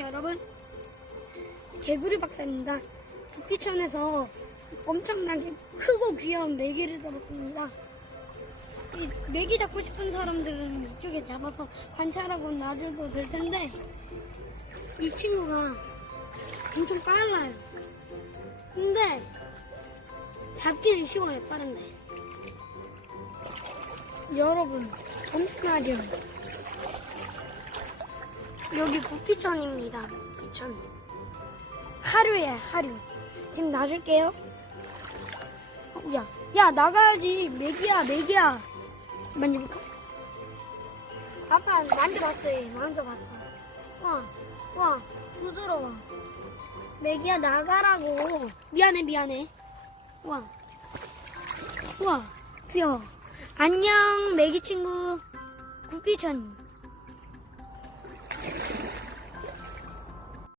여러분. 개구리 박사입니다. 북비천에서 엄청나게 크고 귀여운 메기를 잡았습니다. 이 메기 잡고 싶은 사람들은 이쪽에 잡아서 관찰하고 놔줘도 될 텐데 이 친구가 엄청 빨라요. 근데 잡기는 쉬워요 빠른데. 여러분 엄청나죠 여기 부피천입니다. 부피천. 하루에 하루. 지금 놔줄게요. 어, 야, 야 나가야지. 맥이야, 맥이야. 만져볼까? 아빠 만져봤어요. 만져봤어. 와, 와, 부드러워. 맥이야 나가라고. 미안해, 미안해. 와, 와, 귀여워. 안녕, 맥이 친구. 구피천.